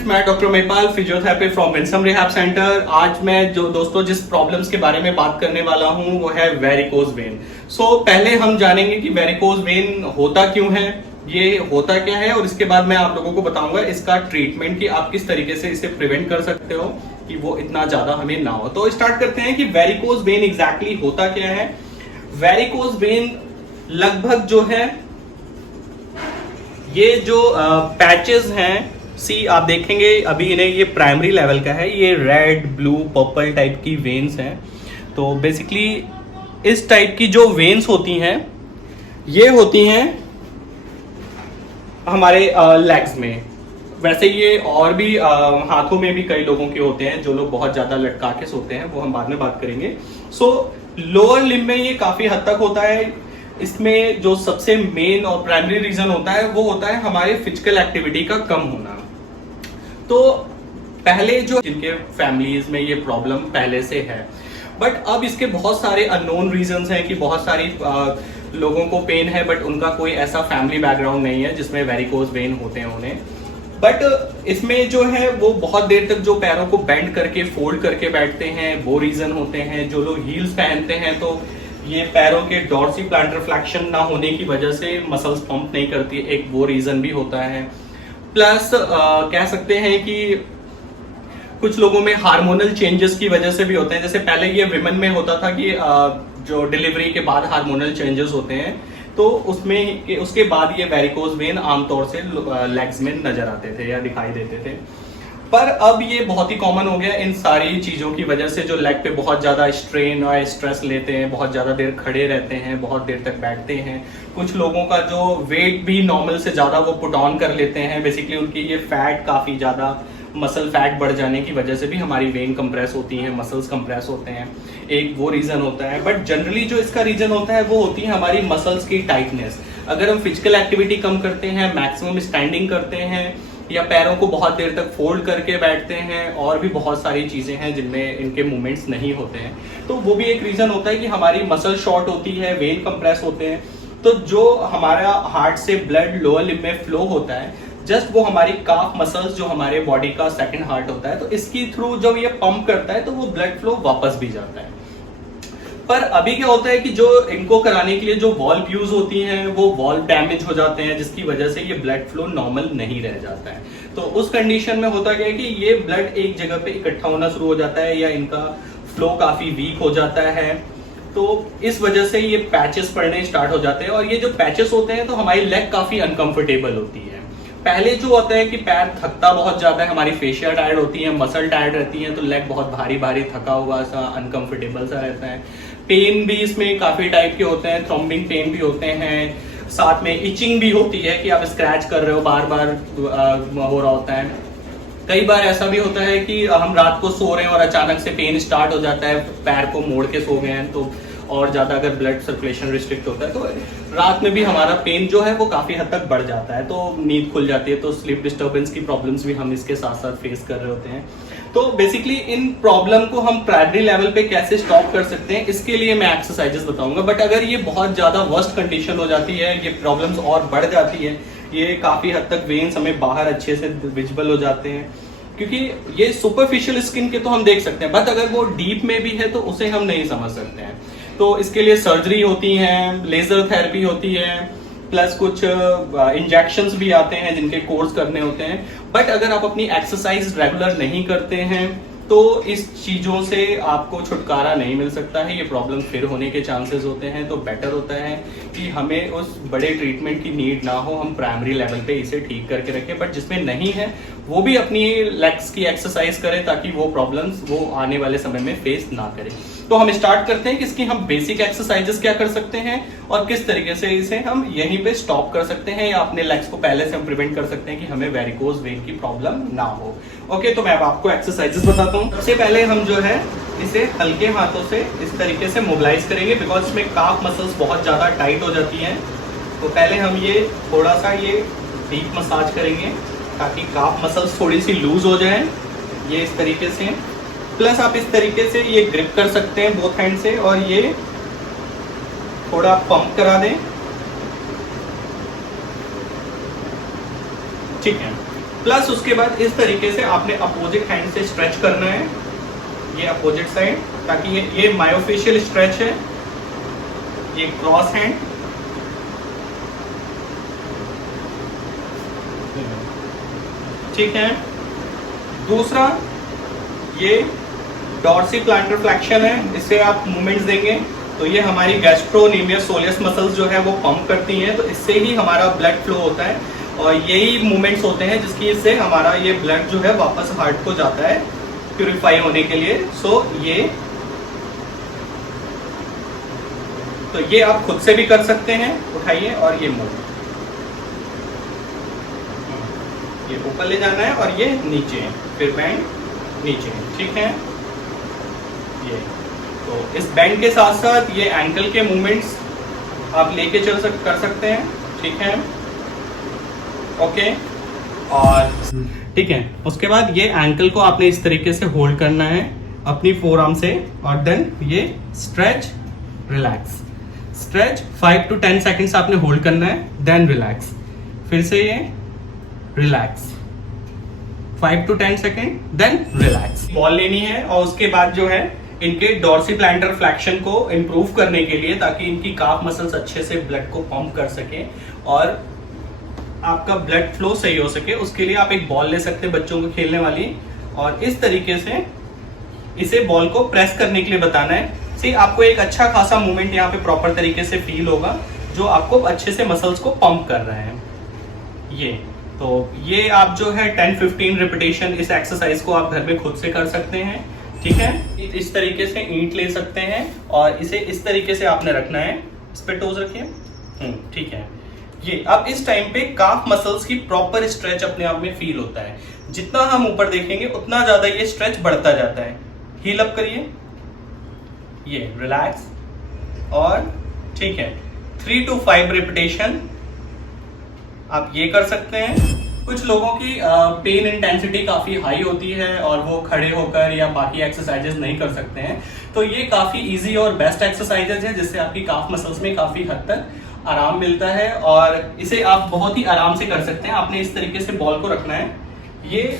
Friends, मैं doctor Mahipal, physiotherapy from Winsome rehab centre. आज मैं जो दोस्तों जिस प्रॉब्लम्स के बारे में बात करने वाला हूं वो है वेरिकोज वेन। पहले हम जानेंगे कि वेरिकोज वेन होता क्यों है, ये होता क्या है, और इसके बाद मैं आप लोगों को बताऊंगा इसका ट्रीटमेंट कि आप किस तरीके से इसे प्रिवेंट कर सकते हो कि वो इतना ज्यादा हमें ना हो। तो स्टार्ट करते हैं कि वेरिकोज वेन एग्जैक्टली होता क्या है। वेरिकोज वेन लगभग जो है ये जो पैचेस हैं, आप देखेंगे अभी इन्हें, ये प्राइमरी लेवल का है, ये रेड ब्लू पर्पल टाइप की वेन्स हैं। तो बेसिकली इस टाइप की जो वेन्स होती हैं ये होती हैं हमारे लेग्स में। वैसे ये और भी हाथों में भी कई लोगों के होते हैं, जो लोग बहुत ज्यादा लटका के सोते हैं, वो हम बाद में बात करेंगे। लोअर लिम्ब में ये काफी हद तक होता है। इसमें जो सबसे मेन और प्राइमरी रीजन होता है वो होता है हमारे फिजिकल एक्टिविटी का कम होना। तो पहले जो जिनके फैमिलीज में ये प्रॉब्लम पहले से है, बट अब इसके बहुत सारे अननोन रीजंस हैं कि बहुत सारी लोगों को पेन है बट उनका कोई ऐसा फैमिली बैकग्राउंड नहीं है जिसमें वेरिकोज वेन होते हैं उन्हें। बट इसमें जो है वो बहुत देर तक जो पैरों को बेंड करके फोल्ड करके बैठते हैं वो रीजन होते हैं। जो लोग हील्स पहनते हैं तो ये पैरों के डॉर्सी प्लांटर फ्लेक्शन ना होने की वजह से मसल्स पंप नहीं करती, एक वो रीजन भी होता है। प्लस कह सकते हैं कि कुछ लोगों में हार्मोनल चेंजेस की वजह से भी होते हैं। जैसे पहले ये विमेन में होता था कि जो डिलीवरी के बाद हार्मोनल चेंजेस होते हैं, तो उसमें उसके बाद ये वेरिकोज वेन आमतौर से लेग्स में नजर आते थे या दिखाई देते थे। पर अब ये बहुत ही कॉमन हो गया इन सारी चीजों की वजह से। जो लेग पे बहुत ज्यादा स्ट्रेन और स्ट्रेस लेते हैं, बहुत ज्यादा देर खड़े रहते हैं, बहुत देर तक बैठते हैं। कुछ लोगों का जो वेट भी नॉर्मल से ज्यादा वो पुट ऑन कर लेते हैं। बेसिकली उनकी ये फैट काफी ज्यादा, मसल फैट बढ़ जाने की वजह से भी हमारी वेन कंप्रेस होती है, मसल्स कंप्रेस होते हैं, एक वो रीजन होता है। बट जनरली जो इसका रीजन होता है वो होती है हमारी मसल्स की टाइटनेस। अगर हम फिजिकल एक्टिविटी कम करते हैं, मैक्सिमम स्टैंडिंग करते हैं या पैरों को बहुत देर तक फोल्ड करके बैठते हैं, और भी बहुत सारी चीजें हैं जिनमें इनके मूवमेंट्स नहीं होते हैं, तो वो भी एक रीजन होता है कि हमारी मसल शॉर्ट होती है, वेन कंप्रेस होते हैं। तो जो हमारा हार्ट से ब्लड लोअर लिम्ब में फ्लो होता है, जस्ट वो हमारी काफ मसल्स जो हमारे बॉडी का सेकंड हार्ट होता है, तो इसकी थ्रू जब ये पंप करता है तो वो ब्लड फ्लो वापस भी जाता है। पर अभी क्या होता है कि जो इनको कराने के लिए जो वॉल्व यूज होती हैं वो वॉल्व डैमेज हो जाते हैं, जिसकी वजह से ये ब्लड फ्लो नॉर्मल नहीं रह जाता है। तो उस कंडीशन में होता क्या है कि ये ब्लड एक जगह पे इकट्ठा होना शुरू हो जाता है या इनका फ्लो काफी वीक हो जाता है। तो इस वजह से ये पैचेस पड़ने स्टार्ट हो जाते हैं, और ये जो पैचेस होते हैं तो हमारी लेग काफी अनकंफर्टेबल होती है। पहले जो होता है कि पैर थकता बहुत ज्यादा है, हमारी फेशिया टायर्ड होती है, मसल टायर्ड रहती है, तो लेग बहुत भारी भारी थका हुआ सा अनकंफर्टेबल सा रहता है। पेन भी इसमें काफी टाइप के होते हैं, थ्रॉम्बिंग पेन भी होते हैं, साथ में इचिंग भी होती है कि आप स्क्रैच कर रहे हो, बार बार हो रहा होता है। कई बार ऐसा भी होता है कि हम रात को सो रहे हैं और अचानक से पेन स्टार्ट हो जाता है, पैर को मोड़ के सो गए हैं, तो और ज्यादा अगर ब्लड सर्कुलेशन रिस्ट्रिक्ट होता है तो रात में भी हमारा पेन जो है वो काफी हद तक बढ़ जाता है, तो नींद खुल जाती है। तो स्लीप डिस्टर्बेंस की प्रॉब्लम्स भी हम इसके साथ साथ फेस कर रहे होते हैं। तो बेसिकली इन प्रॉब्लम को हम प्राइमरी लेवल पे कैसे स्टॉप कर सकते हैं, इसके लिए मैं एक्सरसाइजेस बताऊंगा। बट अगर ये बहुत ज्यादा वर्स्ट कंडीशन हो जाती है, ये प्रॉब्लम्स और बढ़ जाती है, ये काफी हद तक वेन्स हमें बाहर अच्छे से विजिबल हो जाते हैं, क्योंकि ये सुपरफिशियल स्किन के तो हम देख सकते हैं, बट अगर वो डीप में भी है तो उसे हम नहीं समझ सकते हैं। तो इसके लिए सर्जरी होती है, लेजर थेरेपी होती है, प्लस कुछ इंजेक्शंस भी आते हैं जिनके कोर्स करने होते हैं। बट अगर आप अपनी एक्सरसाइज रेगुलर नहीं करते हैं तो इस चीजों से आपको छुटकारा नहीं मिल सकता है, ये प्रॉब्लम फिर होने के चांसेस होते हैं। तो बेटर होता है कि हमें उस बड़े ट्रीटमेंट की नीड ना हो, हम प्राइमरी लेवल पे इसे ठीक करके रखें। बट जिसमें नहीं है वो भी अपनी लेग्स की एक्सरसाइज करें ताकि वो प्रॉब्लम्स वो आने वाले समय में फेस ना करें। तो हम स्टार्ट करते हैं कि इसकी हम बेसिक एक्सरसाइजेस क्या कर सकते हैं और किस तरीके से इसे हम यहीं पे स्टॉप कर सकते हैं, या अपने लेग्स को पहले से हम प्रिवेंट कर सकते हैं कि हमें वेरिकोज वेन की प्रॉब्लम ना हो। ओके, तो मैं अब आपको एक्सरसाइजेस बताता हूँ। सबसे पहले हम जो है इसे हल्के हाथों से इस तरीके से मोबिलाइज करेंगे, बिकॉज इसमें काफ मसल्स बहुत ज्यादा टाइट हो जाती हैं। तो पहले हम ये थोड़ा सा ये डीप मसाज करेंगे ताकि काफ मसल्स थोड़ी सी लूज हो जाए, ये इस तरीके से। प्लस आप इस तरीके से ये ग्रिप कर सकते हैं बोथ हैंड से, और ये थोड़ा पंप करा दें, ठीक है। प्लस उसके बाद इस तरीके से आपने अपोजिट हैंड से स्ट्रेच करना है, ये अपोजिट साइड, ताकि ये मायोफेशियल स्ट्रेच है, ये क्रॉस हैंड, ठीक है। दूसरा ये डॉर्सी प्लांटर फ्लेक्शन है, इससे आप मूवमेंट्स देंगे तो ये हमारी गैस्ट्रोनेमियस सोलियस मसल्स जो है वो पंप करती हैं, तो इससे ही हमारा ब्लड फ्लो होता है और यही मूवमेंट्स होते हैं जिसकी से हमारा ये ब्लड जो है वापस हार्ट को जाता है प्यूरिफाई होने के लिए। सो ये आप खुद से भी कर सकते हैं, उठाइए और ये मूव, ये ऊपर ले जाना है और ये नीचे, फिर बैंड नीचे, ठीक है। ये तो इस बैंड के साथ साथ ये एंकल के मूवमेंट्स आप लेके कर सकते हैं, ठीक है, ओके। और ठीक है, उसके बाद ये एंकल को आपने इस तरीके से होल्ड करना है अपनी फोरआर्म से और देन ये stretch relax, stretch 5 to 10 seconds आपने होल्ड करना है, देन रिलैक्स, फिर से ये relax 5 to 10 second, then relax. Ball लेनी है और उसके बाद जो है इनके डॉर्सी प्लांटर फ्लेक्शन को इंप्रूव करने के लिए, ताकि इनकी काफ मसल्स अच्छे से ब्लड को पंप कर सके और आपका ब्लड फ्लो सही हो सके, उसके लिए आप एक बॉल ले सकते हैं बच्चों को खेलने वाली, और इस तरीके से इसे बॉल को प्रेस करने के लिए बताना है। सी आपको एक अच्छा खासा मूवमेंट यहाँ पे प्रॉपर तरीके से फील होगा जो आपको अच्छे से मसल्स को पंप कर रहे हैं। ये तो ये आप जो है 10-15 रिपीटेशन इस एक्सरसाइज को आप घर में खुद से कर सकते हैं, ठीक है। इस तरीके से ईंट ले सकते हैं और इसे इस तरीके से आपने रखना है, इस पे टोज रखिए, ठीक है। ये अब इस टाइम पे काफ मसल्स की प्रॉपर स्ट्रेच अपने आप में फील होता है, जितना हम ऊपर देखेंगे उतना ज्यादा ये स्ट्रेच बढ़ता जाता है। हील अप करिए, ये रिलैक्स, और ठीक है 3 to 5 रिपीटेशन आप ये कर सकते हैं। कुछ लोगों की पेन इंटेंसिटी काफी हाई होती है और वो खड़े होकर या बाकी एक्सरसाइजेस नहीं कर सकते हैं, तो ये काफी इजी और बेस्ट एक्सरसाइजेस है जिससे आपकी काफ मसल्स में काफी हद तक आराम मिलता है और इसे आप बहुत ही आराम से कर सकते हैं। आपने इस तरीके से बॉल को रखना है, ये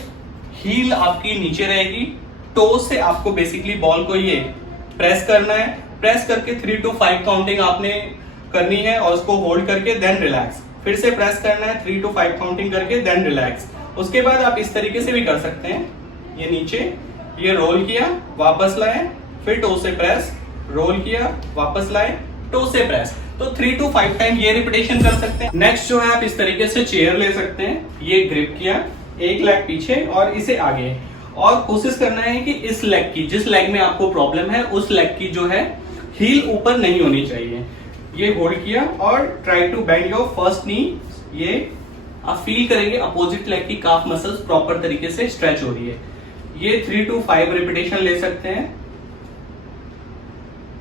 हील आपकी नीचे रहेगी, टो से आपको बेसिकली बॉल को ये प्रेस करना है, प्रेस करके 3 to 5 काउंटिंग आपने करनी है और उसको होल्ड करके देन रिलैक्स, फिर से प्रेस करना है 3 to 5 काउंटिंग करके देन रिलैक्स। उसके बाद आप इस तरीके से भी कर सकते हैं, ये नीचे ये रोल किया वापस लाए, फिर टो से प्रेस, रोल किया वापस लाए, टो से प्रेस, तो 3 to 5 टाइम ये रिपीटेशन कर सकते हैं। नेक्स्ट जो है आप इस तरीके से चेयर ले सकते हैं, ये ग्रिप किया, एक लेग पीछे और इसे आगे, और कोशिश करना है कि इस लेग की, जिस लेग में आपको प्रॉब्लम है उस लेग की जो है हील ऊपर नहीं होनी चाहिए। ये होल्ड किया और try to bend your first knee, ये आप फील करेंगे अपोजिट लेग की काफ मसल्स प्रॉपर तरीके से स्ट्रेच हो रही है। ये 3 to 5 रिपीटेशन ले सकते हैं,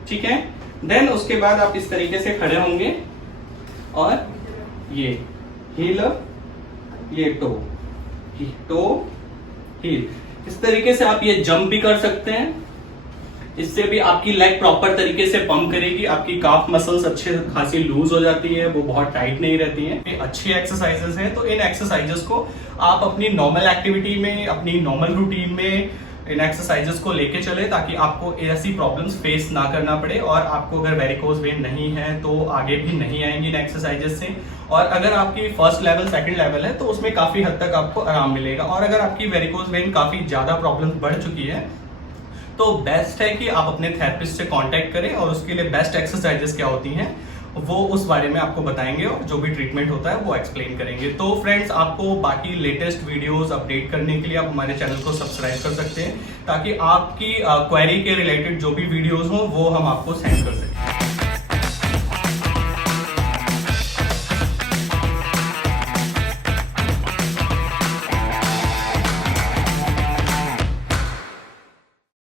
ठीक है। देन उसके बाद आप इस तरीके से खड़े होंगे और ये हील अप, ये टो हील, इस तरीके से आप ये जंप भी कर सकते हैं, इससे भी आपकी लेग प्रॉपर तरीके से पंप करेगी, आपकी काफ मसल्स अच्छे खासी लूज हो जाती है, वो बहुत टाइट नहीं रहती हैं। ये अच्छी एक्सरसाइजेस हैं, तो इन एक्सरसाइजेस को आप अपनी नॉर्मल एक्टिविटी में, अपनी नॉर्मल रूटीन में इन एक्सरसाइजेस को लेके चले, ताकि आपको ऐसी प्रॉब्लम्स फेस ना करना पड़े, और आपको अगर वेरिकोज वेन नहीं है तो आगे भी नहीं आएंगी इन एक्सरसाइजेस से। और अगर आपकी फर्स्ट लेवल सेकंड लेवल है तो उसमें काफी हद तक आपको आराम मिलेगा, और अगर आपकी वेरिकोज वेन काफी ज्यादा प्रॉब्लम्स बढ़ चुकी है तो बेस्ट है कि आप अपने थेरेपिस्ट से कांटेक्ट करें, और उसके लिए बेस्ट एक्सरसाइजेस क्या होती हैं वो उस बारे में आपको बताएंगे, और जो भी ट्रीटमेंट होता है वो एक्सप्लेन करेंगे। तो फ्रेंड्स, आपको बाकी लेटेस्ट वीडियोस अपडेट करने के लिए आप हमारे चैनल को सब्सक्राइब कर सकते हैं, ताकि आपकी क्वेरी के रिलेटेड जो भी वीडियोस हो वो हम आपको सेंड कर सकें।